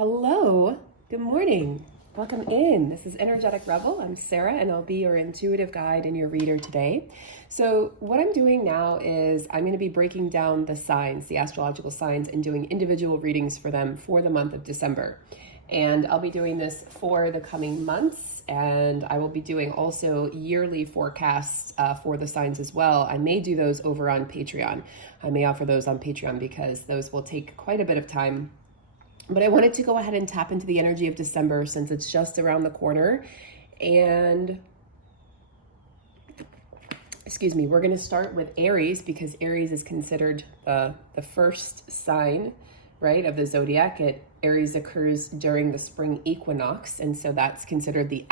Hello, good morning. Welcome in. This is Energetic Rebel. I'm Sarah, and I'll be your intuitive guide and your reader today. So what I'm doing now is I'm going to be breaking down the signs, the astrological signs, and doing individual readings for them for the month of December. And I'll be doing this for the coming months, and I will be doing also yearly forecasts for the signs as well. I may do those over on Patreon. I may offer those on Patreon because those will take quite a bit of time. But I wanted to go ahead and tap into the energy of December since it's just around the corner. And, we're going to start with Aries because Aries is considered the first sign, right, of the zodiac. Aries occurs during the spring equinox, and so that's considered the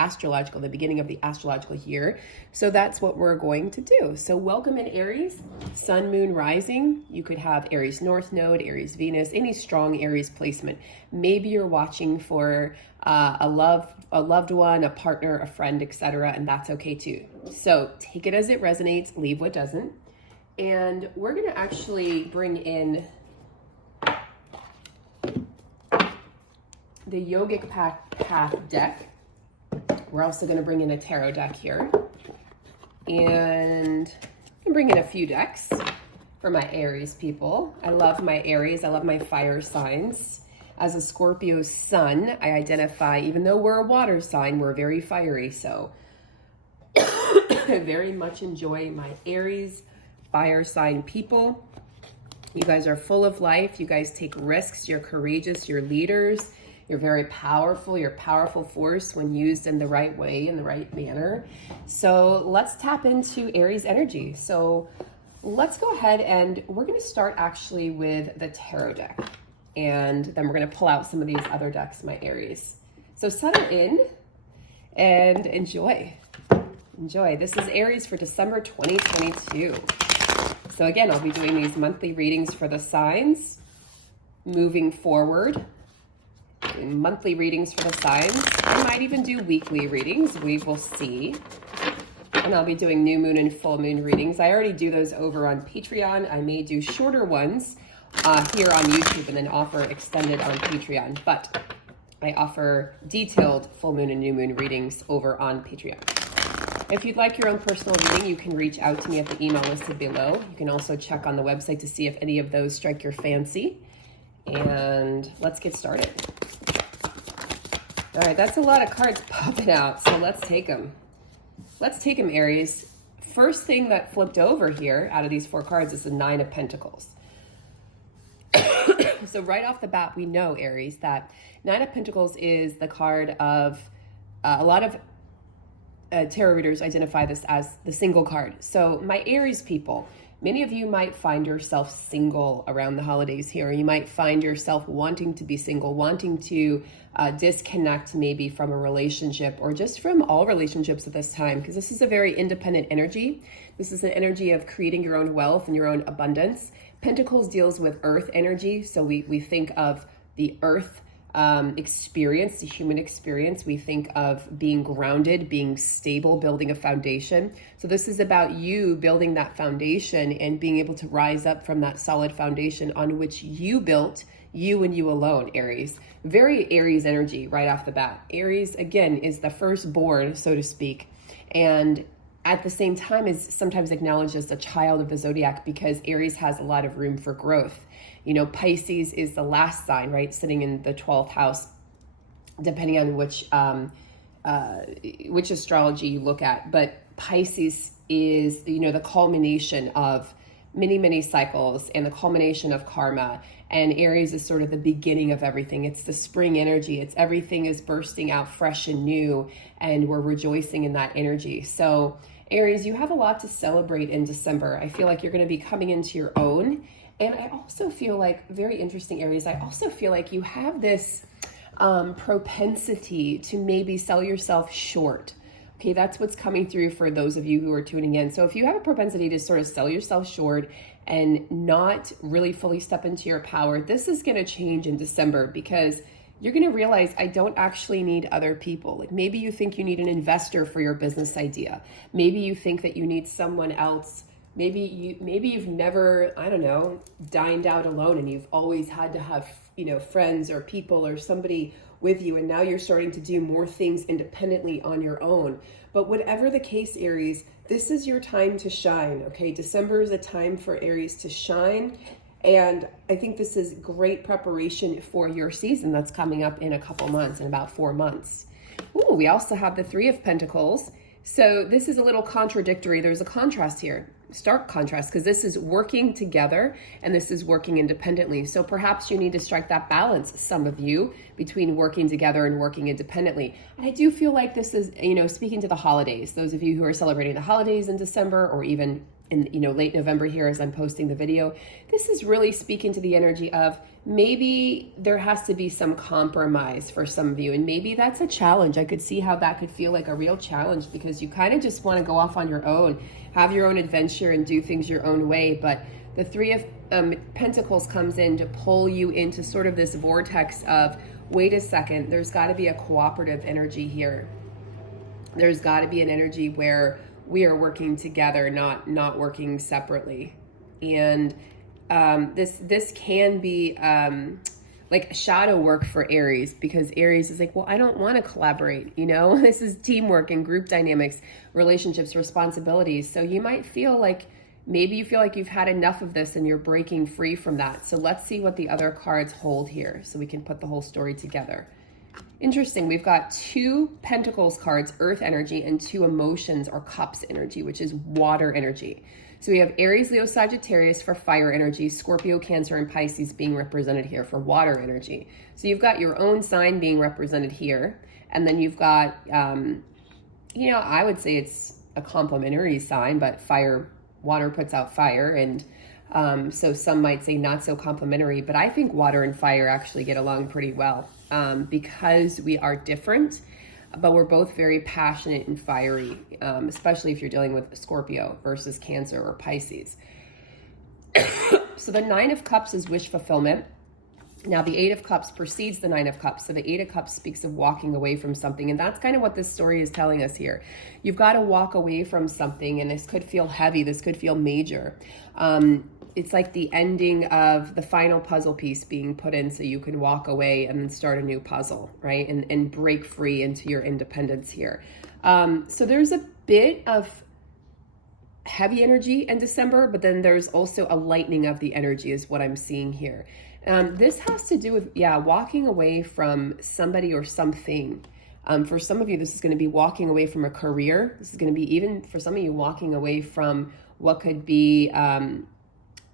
beginning of the astrological year. So that's what we're going to do. So welcome in Aries, Sun, Moon, Rising. You could have Aries North Node, Aries Venus, any strong Aries placement. Maybe you're watching for a loved one, a partner, a friend, etc., and that's okay too. So take it as it resonates, leave what doesn't. And we're going to actually bring in the Yogic Path deck. We're also going to bring in a tarot deck here. And I'm going to bring in a few decks for my Aries people. I love my Aries. I love my fire signs. As a Scorpio sun, I identify, even though we're a water sign, we're very fiery. So I very much enjoy my Aries fire sign people. You guys are full of life. You guys take risks. You're courageous. You're leaders. You're very powerful. You're a powerful force when used in the right way, in the right manner. So let's tap into Aries energy. So let's go ahead and we're going to start actually with the tarot deck. And then we're going to pull out some of these other decks, my Aries. So settle in and enjoy. Enjoy. This is Aries for December 2022. So again, I'll be doing these monthly readings for the signs moving forward. Monthly readings for the signs. I might even do weekly readings. We will see. And I'll be doing new moon and full moon readings. I already do those over on Patreon. I may do shorter ones here on YouTube and then offer extended on Patreon. But I offer detailed full moon and new moon readings over on Patreon. If you'd like your own personal reading, you can reach out to me at the email listed below. You can also check on the website to see if any of those strike your fancy. And let's get started. All right, that's a lot of cards popping out, so let's take them. Let's take them, Aries. First thing that flipped over here out of these four cards is the Nine of Pentacles. So right off the bat, we know, Aries, that Nine of Pentacles is the card of a lot of tarot readers identify this as the single card. So my Aries people, many of you might find yourself single around the holidays here. You might find yourself wanting to be single, wanting to disconnect maybe from a relationship or just from all relationships at this time, because this is a very independent energy. This is an energy of creating your own wealth and your own abundance. Pentacles deals with earth energy. So we think of the earth experience, the human experience. We think of being grounded, being stable, building a foundation. So this is about you building that foundation and being able to rise up from that solid foundation on which you built, you and you alone, Aries. Very Aries energy right off the bat. Aries, again, is the firstborn, so to speak. And at the same time is sometimes acknowledged as the child of the zodiac because Aries has a lot of room for growth. You know, Pisces is the last sign, right? Sitting in the 12th house, depending on which astrology you look at. But Pisces is, you know, the culmination of many cycles and the culmination of karma. And Aries is sort of the beginning of everything. It's the spring energy. It's everything is bursting out fresh and new, and we're rejoicing in that energy. So Aries, you have a lot to celebrate in December. I feel like you're going to be coming into your own. And I also feel like, very interesting, Aries, I also feel like you have this propensity to maybe sell yourself short. Okay, that's what's coming through for those of you who are tuning in. So if you have a propensity to sort of sell yourself short and not really fully step into your power, this is going to change in December because you're going to realize I don't actually need other people. Like maybe you think you need an investor for your business idea. Maybe you think that you need someone else. Maybe you've never, I don't know, dined out alone and you've always had to have friends or people or somebody with you, and now you're starting to do more things independently on your own. But whatever the case, Aries, this is your time to shine, okay? December is a time for Aries to shine. And I think this is great preparation for your season that's coming up in a couple months, in about 4 months. Ooh, we also have the Three of Pentacles. So this is a little contradictory. There's a contrast here, stark contrast, because this is working together and this is working independently. So perhaps you need to strike that balance, some of you, between working together and working independently. And I do feel like this is, speaking to the holidays, those of you who are celebrating the holidays in December or even in late November here as I'm posting the video, this is really speaking to the energy of maybe there has to be some compromise for some of you, and maybe that's a challenge. I could see how that could feel like a real challenge because you kind of just want to go off on your own, have your own adventure and do things your own way. But the Three of Pentacles comes in to pull you into sort of this vortex of, wait a second, there's got to be a cooperative energy here. There's got to be an energy where we are working together, not working separately. And this can be like shadow work for Aries, because Aries is like, well, I don't want to collaborate. This is teamwork and group dynamics, relationships, responsibilities. So you might feel like, maybe you feel like you've had enough of this and you're breaking free from that. So let's see what the other cards hold here so we can put the whole story together. Interesting. We've got 2 Pentacles cards, earth energy, and 2 emotions or cups energy, which is water energy. So we have Aries, Leo, Sagittarius for fire energy, Scorpio, Cancer, and Pisces being represented here for water energy. So you've got your own sign being represented here. And then you've got, I would say it's a complementary sign, but water puts out fire. And so some might say not so complementary, but I think water and fire actually get along pretty well. Because we are different, but we're both very passionate and fiery, especially if you're dealing with Scorpio versus Cancer or Pisces. So the Nine of Cups is wish fulfillment. Now the Eight of Cups precedes the Nine of Cups. So the Eight of Cups speaks of walking away from something. And that's kind of what this story is telling us here. You've got to walk away from something, and this could feel heavy. This could feel major. It's like the ending of the final puzzle piece being put in so you can walk away and then start a new puzzle, right? And break free into your independence here. So there's a bit of heavy energy in December, but then there's also a lightening of the energy is what I'm seeing here. This has to do with, walking away from somebody or something. For some of you, this is going to be walking away from a career. This is going to be, even for some of you, walking away from what could be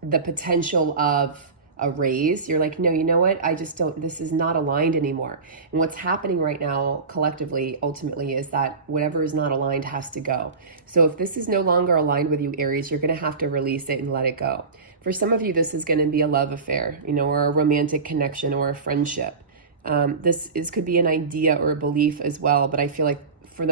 the potential of a raise. You're like, no, you know what? I just don't, this is not aligned anymore. And what's happening right now collectively, ultimately, is that whatever is not aligned has to go. So if this is no longer aligned with you, Aries, you're going to have to release it and let it go. For some of you, this is going to be a love affair, or a romantic connection or a friendship. This could be an idea or a belief as well. But I feel like for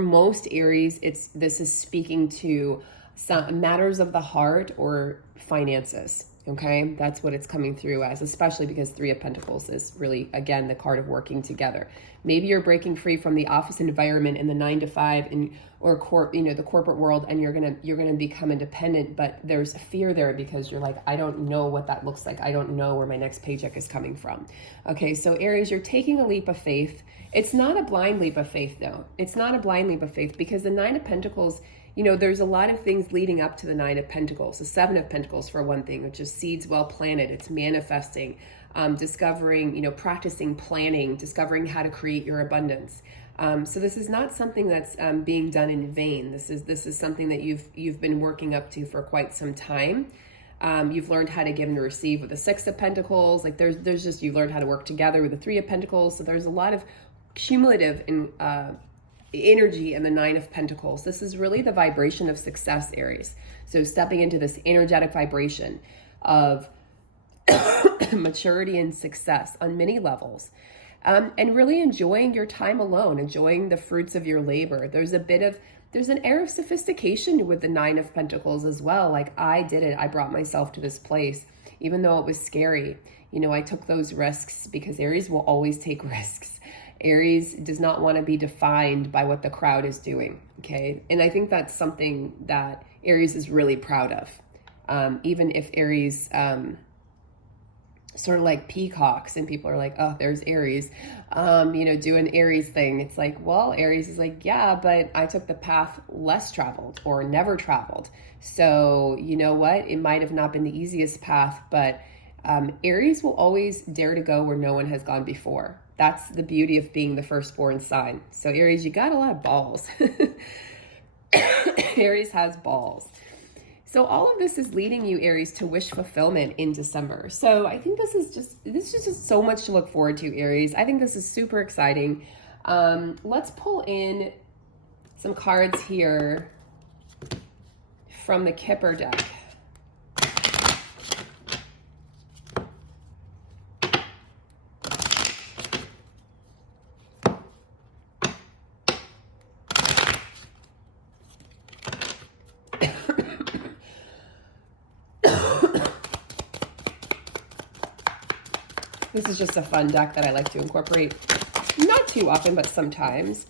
most Aries, this is speaking to some matters of the heart or finances. Okay, that's what it's coming through as, especially because Three of Pentacles is really, again, the card of working together. Maybe you're breaking free from the office environment in the 9 to 5 or the corporate world, and you're gonna become independent. But there's fear there because you're like, I don't know what that looks like. I don't know where my next paycheck is coming from. Okay, so Aries, you're taking a leap of faith. It's not a blind leap of faith, though. It's not a blind leap of faith because the 9 of Pentacles, there's a lot of things leading up to the 9 of Pentacles. The 7 of Pentacles, for one thing, which is seeds well planted. It's manifesting, discovering, practicing planning, discovering how to create your abundance. So this is not something that's being done in vain. This is something that you've been working up to for quite some time. You've learned how to give and receive with the 6 of Pentacles. Like there's just, you learned how to work together with the 3 of Pentacles. So there's a lot of cumulative energy in the 9 of Pentacles. This is really the vibration of success, Aries. So stepping into this energetic vibration of maturity and success on many levels, and really enjoying your time alone, enjoying the fruits of your labor. There's an air of sophistication with the 9 of Pentacles as well. Like, I did it. I brought myself to this place, even though it was scary. I took those risks because Aries will always take risks. Aries does not want to be defined by what the crowd is doing, okay? And I think that's something that Aries is really proud of. Even if Aries sort of like peacocks, and people are like, oh, there's Aries, do an Aries thing. It's like, well, Aries is like, yeah, but I took the path less traveled or never traveled. So you know what? It might have not been the easiest path, but Aries will always dare to go where no one has gone before. That's the beauty of being the firstborn sign. So Aries, you got a lot of balls. Aries has balls. So all of this is leading you, Aries, to wish fulfillment in December. So I think this is just so much to look forward to, Aries. I think this is super exciting. Let's pull in some cards here from the Kipper deck. This is just a fun deck that I like to incorporate. Not too often, but sometimes.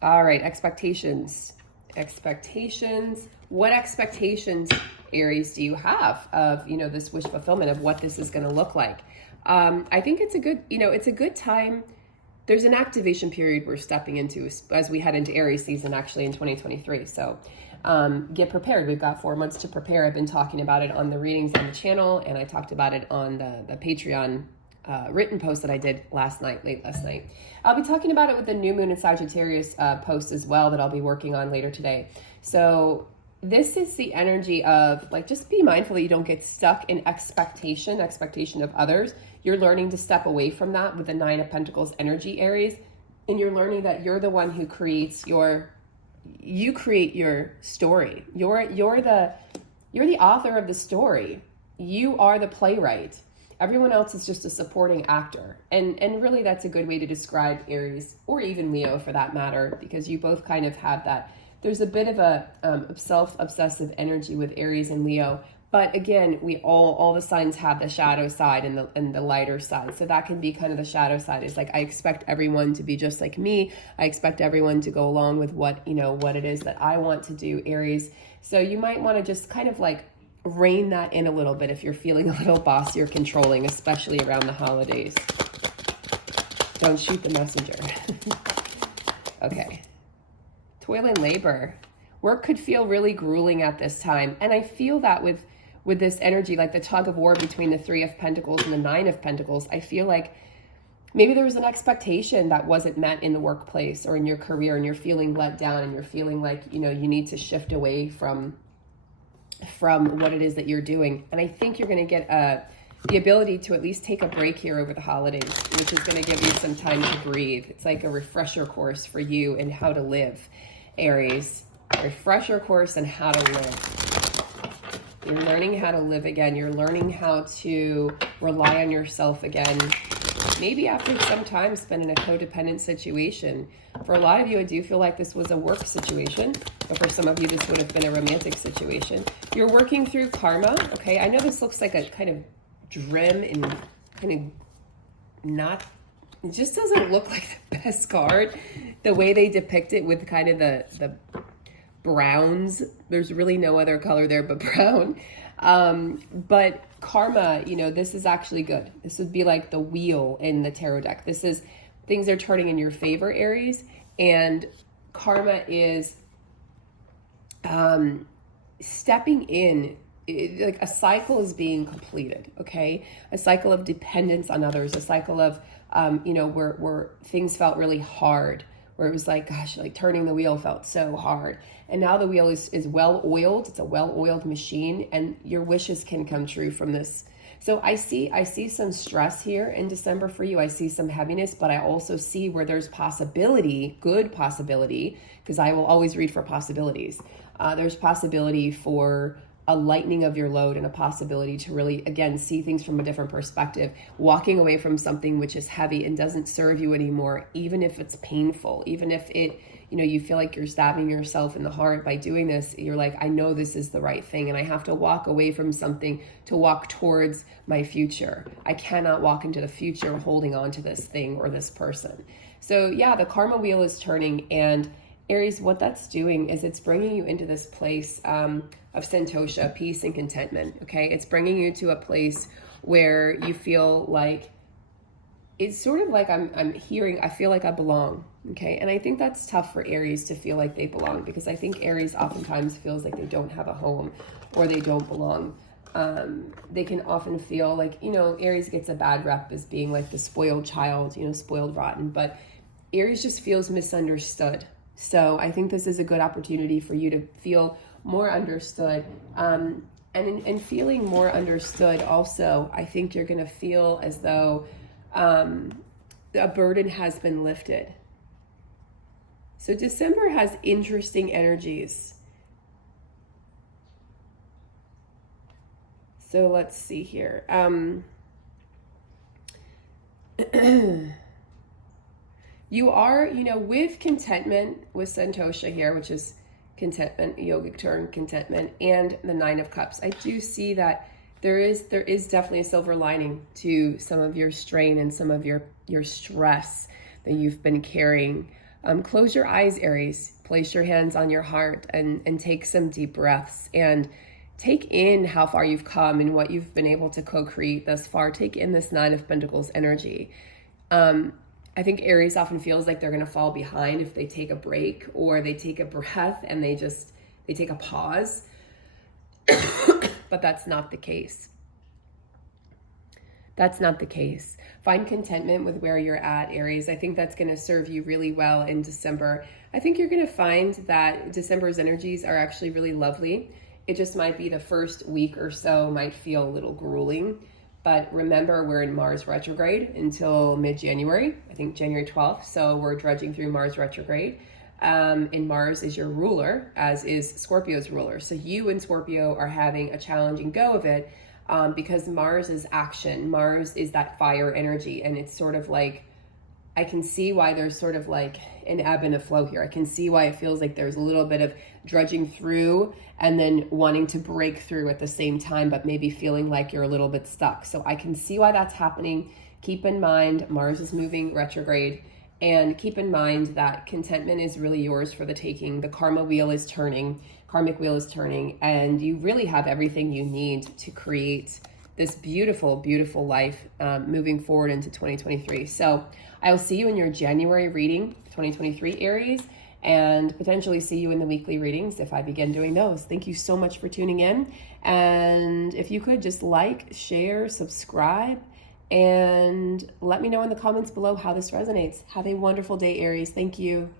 All right, expectations. Expectations. What expectations, Aries, do you have of, this wish fulfillment, of what this is going to look like? I think it's a good, it's a good time. There's an activation period we're stepping into as we head into Aries season, actually, in 2023. So get prepared. We've got 4 months to prepare. I've been talking about it on the readings on the channel, and I talked about it on the Patreon written post that I did late last night. I'll be talking about it with the new moon and Sagittarius post as well that I'll be working on later today. So this is the energy of, like, just be mindful that you don't get stuck in expectation of others. You're learning to step away from that with the 9 of Pentacles energy, Aries, and you're learning that you're the one who creates you create your story. You're the author of the story. You are the playwright. Everyone else is just a supporting actor. And really that's a good way to describe Aries, or even Leo for that matter, because you both kind of have that. There's a bit of a self-obsessive energy with Aries and Leo. But again, we all the signs have the shadow side and the lighter side. So that can be kind of the shadow side. It's like, I expect everyone to be just like me. I expect everyone to go along with what it is that I want to do, Aries. So you might want to just kind of like rein that in a little bit if you're feeling a little bossy or controlling, especially around the holidays. Don't shoot the messenger. Okay. Toil and labor. Work could feel really grueling at this time. And I feel that with this energy, like the tug of war between the 3 of Pentacles and the 9 of Pentacles. I feel like maybe there was an expectation that wasn't met in the workplace or in your career, and you're feeling let down, and you're feeling like, you need to shift away from what it is that you're doing. And I think you're going to get the ability to at least take a break here over the holidays, which is going to give you some time to breathe. It's like a refresher course for you in how to live, Aries. A refresher course in how to live. You're learning how to live again. You're learning how to rely on yourself again. Maybe after some time spent in a codependent situation. For a lot of you, I do feel like this was a work situation. Or for some of you, this would have been a romantic situation. You're working through karma, okay? I know this looks like a kind of grim and kind of not, it just doesn't look like the best card. The way they depict it with kind of the browns. There's really no other color there but brown. But karma, this is actually good. This would be like the wheel in the tarot deck. This is, things are turning in your favor, Aries. And karma is stepping in. Like a cycle is being completed, okay? A cycle of dependence on others, a cycle of, where things felt really hard, where it was like, gosh, like turning the wheel felt so hard. And now the wheel is well-oiled. It's a well-oiled machine, and your wishes can come true from this. So I see some stress here in December for you. I see some heaviness, but I also see where there's possibility, good possibility, because I will always read for possibilities. There's possibility for a lightening of your load and a possibility to really, again, see things from a different perspective, walking away from something which is heavy and doesn't serve you anymore, even if it's painful, even if it, you feel like you're stabbing yourself in the heart by doing this. You're like, I know this is the right thing, and I have to walk away from something to walk towards my future. I cannot walk into the future holding on to this thing or this person. So yeah, the karma wheel is turning, and Aries, what that's doing is it's bringing you into this place of santosha, peace and contentment, okay? It's bringing you to a place where you feel like, it's sort of like I'm hearing, I feel like I belong, okay? And I think that's tough for Aries to feel like they belong, because I think Aries oftentimes feels like they don't have a home or they don't belong. They can often feel like, you know, Aries gets a bad rep as being like the spoiled child, you know, spoiled rotten, but Aries just feels misunderstood. So I think this is a good opportunity for you to feel more understood. And in feeling more understood also, I think you're going to feel as though a burden has been lifted. So December has interesting energies. So let's see here. You are, you know, with contentment, with Santosha here, which is contentment, yogic term, contentment, and the Nine of Cups. I do see that there is definitely a silver lining to some of your strain and some of your stress that you've been carrying. Close your eyes, Aries. Place your hands on your heart and take some deep breaths and take in how far you've come and what you've been able to co-create thus far. Take in this Nine of Pentacles energy. I think Aries often feels like they're going to fall behind if they take a break or they take a breath and they take a pause. But that's not the case. That's not the case. Find contentment with where you're at, Aries. I think that's going to serve you really well in December. I think you're going to find that December's energies are actually really lovely. It just might be the first week or so might feel a little grueling. But remember, we're in Mars retrograde until mid-January, I think January 12th. So we're drudging through Mars retrograde. And Mars is your ruler, as is Scorpio's ruler. So you and Scorpio are having a challenging go of it because Mars is action. Mars is that fire energy. And it's sort of like, I can see why there's sort of like an ebb and a flow here. I can see why it feels like there's a little bit of drudging through and then wanting to break through at the same time, but maybe feeling like you're a little bit stuck. So I can see why that's happening. Keep in mind, Mars is moving retrograde, and keep in mind that contentment is really yours for the taking. The karmic wheel is turning, and you really have everything you need to create this beautiful, beautiful life moving forward into 2023. So I will see you in your January reading, 2023 Aries, and potentially see you in the weekly readings if I begin doing those. Thank you so much for tuning in. And if you could just like, share, subscribe, and let me know in the comments below how this resonates. Have a wonderful day, Aries. Thank you.